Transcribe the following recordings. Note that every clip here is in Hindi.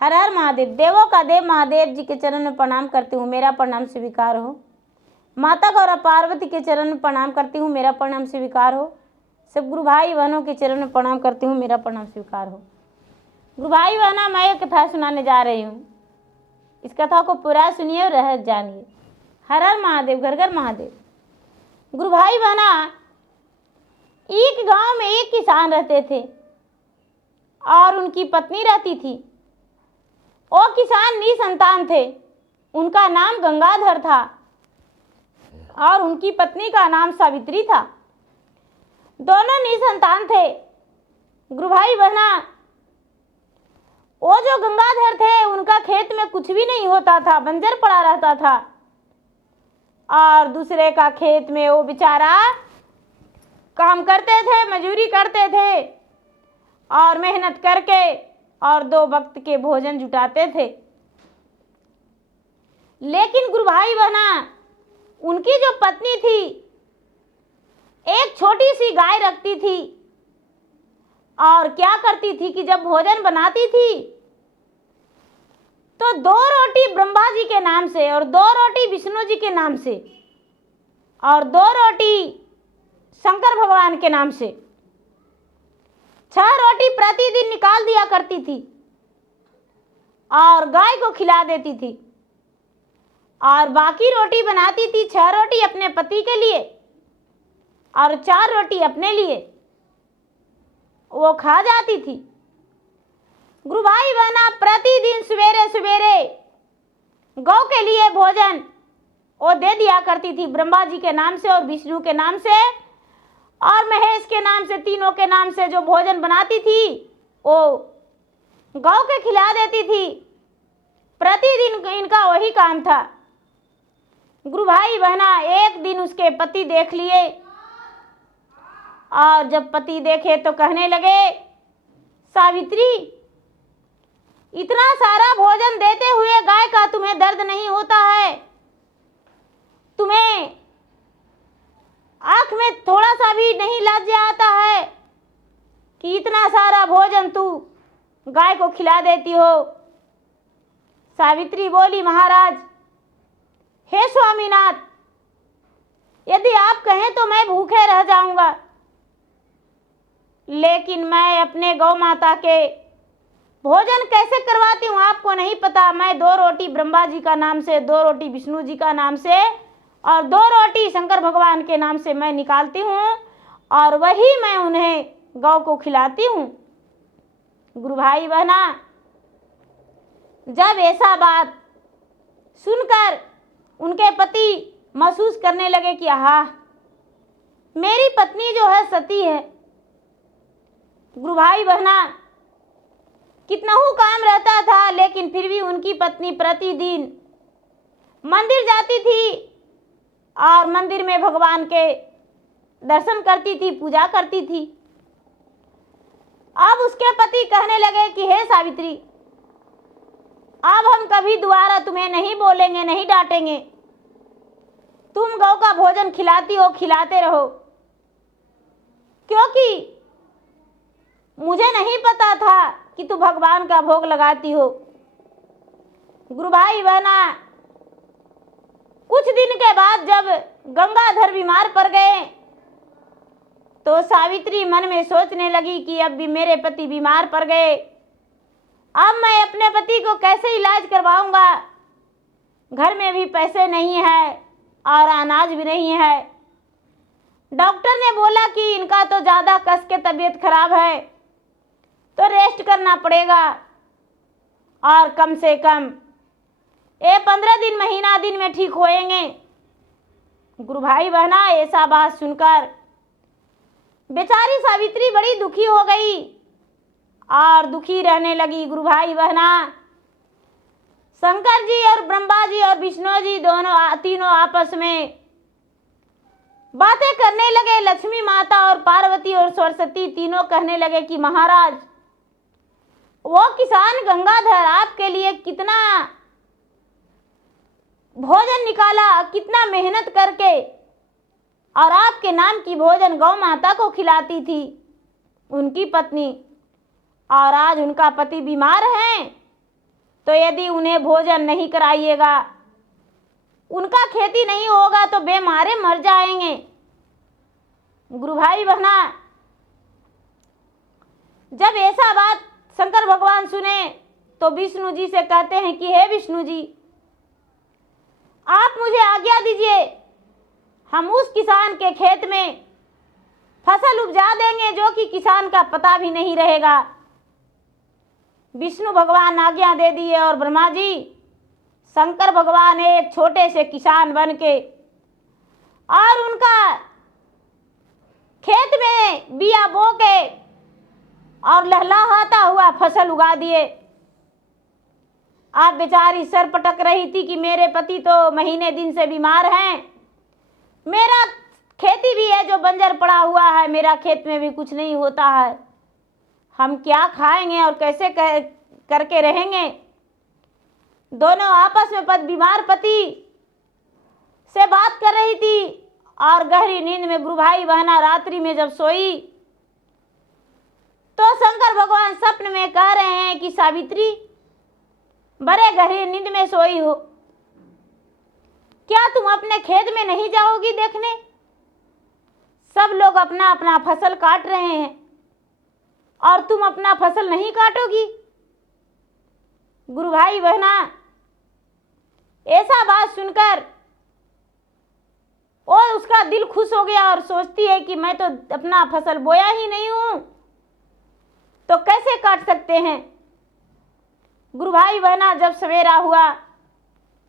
हर हर महादेव। देवों का देव महादेव जी के चरण में प्रणाम करती हूँ, मेरा प्रणाम स्वीकार हो। माता गौरा पार्वती के चरण में प्रणाम करती हूँ, मेरा प्रणाम स्वीकार हो। सब गुरु भाई बहनों के चरण में प्रणाम करती हूँ, मेरा प्रणाम स्वीकार हो। गुरु भाई बहना, मैं एक कथा सुनाने जा रही हूँ। इस कथा को पूरा सुनिए और रहस्य जानिए। हर हर महादेव, घर घर महादेव। गुरु भाई बहना, एक गांव में एक किसान रहते थे और उनकी पत्नी रहती थी। वो किसान निसंतान थे। उनका नाम गंगाधर था और उनकी पत्नी का नाम सावित्री था। दोनों निसंतान थे। गुरु भाई बहना, वो जो गंगाधर थे उनका खेत में कुछ भी नहीं होता था, बंजर पड़ा रहता था। और दूसरे का खेत में वो बेचारा काम करते थे, मजूरी करते थे और मेहनत करके और 2 वक्त के भोजन जुटाते थे। लेकिन गुरु भाई बहना, उनकी जो पत्नी थी एक छोटी सी गाय रखती थी और क्या करती थी कि जब भोजन बनाती थी तो 2 रोटी ब्रह्मा जी के नाम से और 2 रोटी विष्णु जी के नाम से और 2 रोटी शंकर भगवान के नाम से 6 रोटी प्रतिदिन निकाल दिया करती थी और गाय को खिला देती थी और बाकी रोटी बनाती थी 6 रोटी अपने पति के लिए और 4 रोटी अपने लिए। वो खा जाती थी। गुरु भाई बहना, प्रतिदिन सवेरे सवेरे गौ के लिए भोजन वो दे दिया करती थी ब्रह्मा जी के नाम से और विष्णु के नाम से और महेश के नाम से, तीनों के नाम से जो भोजन बनाती थी वो गौ के खिला देती थी। प्रतिदिन इनका वही काम था। गुरु भाई बहना, एक दिन उसके पति देख लिए और जब पति देखे तो कहने लगे, सावित्री, इतना सारा भोजन देते हुए गाय का तुम्हें दर्द नहीं होता है? तुम्हें आंख में थोड़ा सा भी नहीं लज्जा आता है कि इतना सारा भोजन तू गाय को खिला देती हो? सावित्री बोली, महाराज, हे स्वामीनाथ, यदि आप कहें तो मैं भूखे रह जाऊंगा, लेकिन मैं अपने गौ माता के भोजन कैसे करवाती हूँ आपको नहीं पता। मैं 2 रोटी ब्रह्मा जी का नाम से, 2 रोटी विष्णु जी का नाम से और 2 रोटी शंकर भगवान के नाम से मैं निकालती हूँ और वही मैं उन्हें गौ को खिलाती हूँ। गुरु भाई बहना, जब ऐसा बात सुनकर उनके पति महसूस करने लगे कि आहा, मेरी पत्नी जो है सती है। गुरु भाई बहना, कितना ही काम रहता था लेकिन फिर भी उनकी पत्नी प्रतिदिन मंदिर जाती थी और मंदिर में भगवान के दर्शन करती थी, पूजा करती थी। अब उसके पति कहने लगे कि हे सावित्री, अब हम कभी दोबारा तुम्हें नहीं बोलेंगे, नहीं डांटेंगे। तुम गौ का भोजन खिलाती हो, खिलाते रहो, क्योंकि मुझे नहीं पता था कि तू भगवान का भोग लगाती हो। गुरु भाई बहना, कुछ दिन के बाद जब गंगाधर बीमार पड़ गए तो सावित्री मन में सोचने लगी कि अब भी मेरे पति बीमार पड़ गए, अब मैं अपने पति को कैसे इलाज करवाऊंगा? घर में भी पैसे नहीं है और अनाज भी नहीं है। डॉक्टर ने बोला कि इनका तो ज़्यादा कस के तबीयत खराब है तो रेस्ट करना पड़ेगा और कम से कम 15 दिन, महीना दिन में ठीक होएंगे। गुरु भाई बहना, ऐसा बात सुनकर बेचारी सावित्री बड़ी दुखी हो गई और दुखी रहने लगी। गुरु भाई बहना, शंकर जी और ब्रह्मा जी और विष्णु जी तीनों आपस में बातें करने लगे। लक्ष्मी माता और पार्वती और सरस्वती तीनों कहने लगे कि महाराज, वो किसान गंगाधर आपके लिए कितना भोजन निकाला, कितना मेहनत करके और आपके नाम की भोजन गौ माता को खिलाती थी उनकी पत्नी, और आज उनका पति बीमार है तो यदि उन्हें भोजन नहीं कराइएगा, उनका खेती नहीं होगा तो बेमारे मर जाएंगे। गुरु भाई बहना, जब ऐसा बात शंकर भगवान सुने तो विष्णु जी से कहते हैं कि हे विष्णु जी, आप मुझे आज्ञा दीजिए, हम उस किसान के खेत में फसल उपजा देंगे जो कि किसान का पता भी नहीं रहेगा। विष्णु भगवान आज्ञा दे दिए और ब्रह्मा जी, शंकर भगवान एक छोटे से किसान बन के और उनका खेत में बिया बो के और लहलहाता हुआ फसल उगा दिए। आप बेचारी सर पटक रही थी कि मेरे पति तो महीने दिन से बीमार हैं, मेरा खेती भी है जो बंजर पड़ा हुआ है, मेरा खेत में भी कुछ नहीं होता है, हम क्या खाएंगे और कैसे करके रहेंगे। दोनों आपस में बीमार पति से बात कर रही थी और गहरी नींद में गुरु भाई बहना रात्रि में जब सोई तो शंकर भगवान स्वप्न में कह रहे हैं कि सावित्री, बड़े गहरी नींद में सोई हो, क्या तुम अपने खेत में नहीं जाओगी देखने? सब लोग अपना अपना फसल काट रहे हैं और तुम अपना फसल नहीं काटोगी। गुरु भाई बहना, ऐसा बात सुनकर और उसका दिल खुश हो गया और सोचती है कि मैं तो अपना फसल बोया ही नहीं हूं, तो कैसे काट सकते हैं। गुरु भाई बहना, जब सवेरा हुआ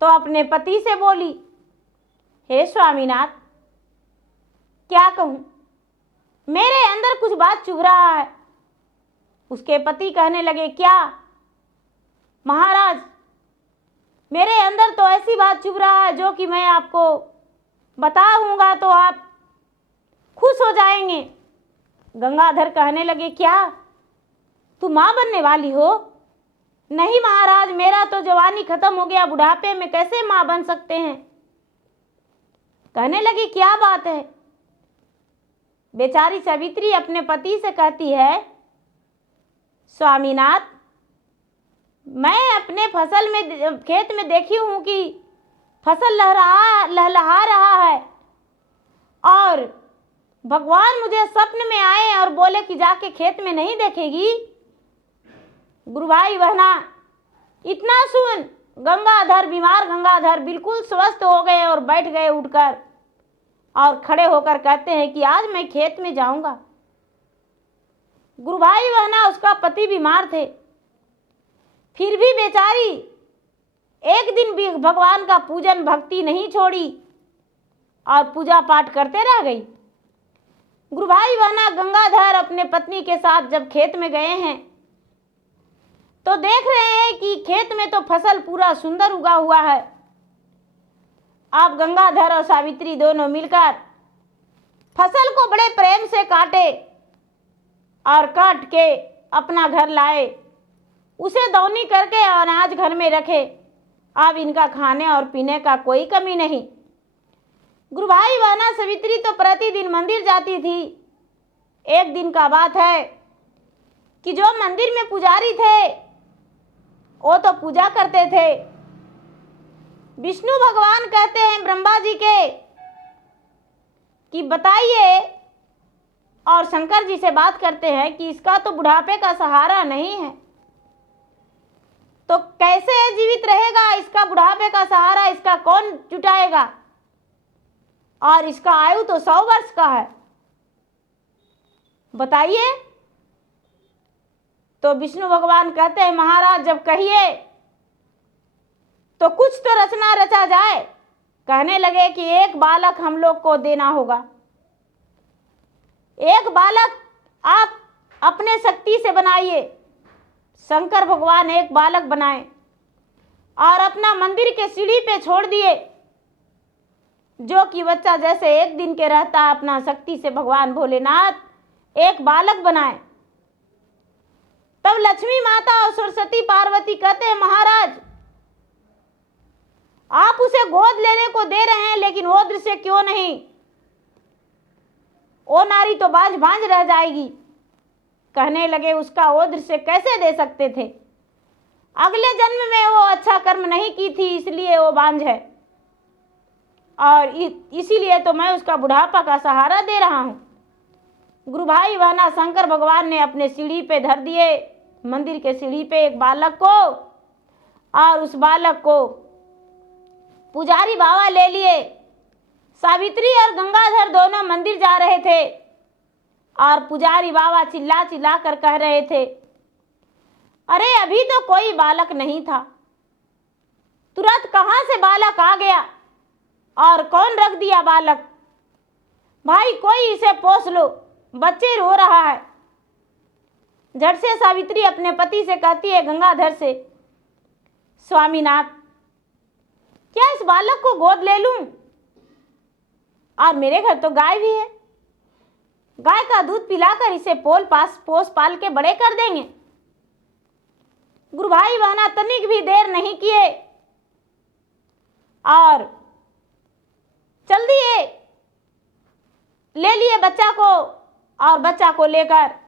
तो अपने पति से बोली, हे स्वामीनाथ, क्या कहूं, मेरे अंदर कुछ बात चुभ रहा है। उसके पति कहने लगे, क्या? महाराज, मेरे अंदर तो ऐसी बात चुभ रहा है जो कि मैं आपको बताऊंगा तो आप खुश हो जाएंगे। गंगाधर कहने लगे, क्या तुम माँ बनने वाली हो? नहीं महाराज, मेरा तो जवानी खत्म हो गया, बुढ़ापे में कैसे माँ बन सकते हैं। कहने लगी, क्या बात है? बेचारी सावित्री अपने पति से कहती है, स्वामीनाथ, मैं अपने फसल में खेत में देखी हूं कि फसल लहलहा रहा है और भगवान मुझे स्वप्न में आए और बोले कि जाके खेत में नहीं देखेगी। गुरु भाई बहना, इतना सुन गंगाधर, बीमार गंगाधर बिल्कुल स्वस्थ हो गए और बैठ गए उठकर और खड़े होकर कहते हैं कि आज मैं खेत में जाऊंगा। गुरु भाई बहना, उसका पति बीमार थे, फिर भी बेचारी एक दिन भी भगवान का पूजन भक्ति नहीं छोड़ी और पूजा पाठ करते रह गई। गुरु भाई बहना, गंगाधर अपने पत्नी के साथ जब खेत में गए हैं तो देख रहे हैं कि खेत में तो फसल पूरा सुंदर उगा हुआ है। आप गंगाधर और सावित्री दोनों मिलकर फसल को बड़े प्रेम से काटे और काट के अपना घर लाए, उसे दौनी करके अनाज घर में रखे। अब इनका खाने और पीने का कोई कमी नहीं। गुरु भाई बहना, सावित्री तो प्रतिदिन मंदिर जाती थी। एक दिन का बात है कि जो मंदिर में पुजारी थे वो तो पूजा करते थे। विष्णु भगवान कहते हैं ब्रह्मा जी के कि बताइए, और शंकर जी से बात करते हैं कि इसका तो बुढ़ापे का सहारा नहीं है, तो कैसे जीवित रहेगा? इसका बुढ़ापे का सहारा इसका कौन जुटाएगा? और इसका आयु तो 100 वर्ष का है, बताइए। तो विष्णु भगवान कहते हैं, महाराज जब कहिए तो कुछ तो रचना रचा जाए। कहने लगे कि एक बालक हम लोग को देना होगा। एक बालक आप अपने शक्ति से बनाइए। शंकर भगवान एक बालक बनाए और अपना मंदिर के सीढ़ी पे छोड़ दिए, जो कि बच्चा जैसे एक दिन के रहता, अपना शक्ति से भगवान भोलेनाथ एक बालक बनाए। तब लक्ष्मी माता और सरस्वती पार्वती कहते हैं, महाराज आप उसे गोद लेने को दे रहे हैं, लेकिन वो दृश्य क्यों नहीं? वो नारी तो बांझ बांझ रह जाएगी। कहने लगे, उसका वो दृश्य कैसे दे सकते थे? अगले जन्म में वो अच्छा कर्म नहीं की थी, इसलिए वो बांझ है, और इसीलिए तो मैं उसका बुढ़ापा का सहारा दे रहा हूँ। गुरु भाई बहना, शंकर भगवान ने अपने सीढ़ी पे धर दिए, मंदिर के सीढ़ी पे एक बालक को, और उस बालक को पुजारी बाबा ले लिए। सावित्री और गंगाधर दोनों मंदिर जा रहे थे, और पुजारी बाबा चिल्ला चिल्ला कर कह रहे थे, अरे अभी तो कोई बालक नहीं था, तुरंत कहाँ से बालक आ गया, और कौन रख दिया बालक? भाई कोई इसे पोस लो, बच्चे रो रहा है। झट से सावित्री अपने पति से कहती है, गंगाधर से, स्वामीनाथ, क्या इस बालक को गोद ले लूं? और मेरे घर तो गाय भी है, गाय का दूध पिलाकर इसे पोस पाल के बड़े कर देंगे। गुरु भाई बहना तनिक भी देर नहीं किए और चल दिए, ले लिए बच्चा को, और बच्चा को लेकर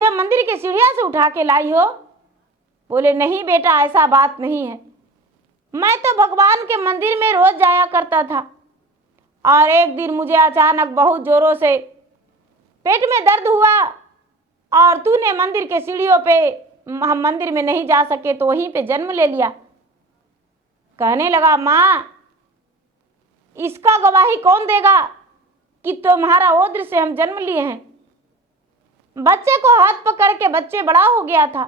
मंदिर की सीढ़ियां से उठा के लाई हो? बोले, नहीं बेटा, ऐसा बात नहीं है, मैं तो भगवान के मंदिर में रोज जाया करता था, और एक दिन मुझे अचानक बहुत जोरों से पेट में दर्द हुआ, और तूने मंदिर के सीढ़ियों पे, हम मंदिर में नहीं जा सके तो वहीं पे जन्म ले लिया। कहने लगा, माँ, इसका गवाही कौन देगा कि तुम्हारा ओद्र से हम जन्म लिए हैं? बच्चे को हाथ पकड़ के, बच्चे बड़ा हो गया था,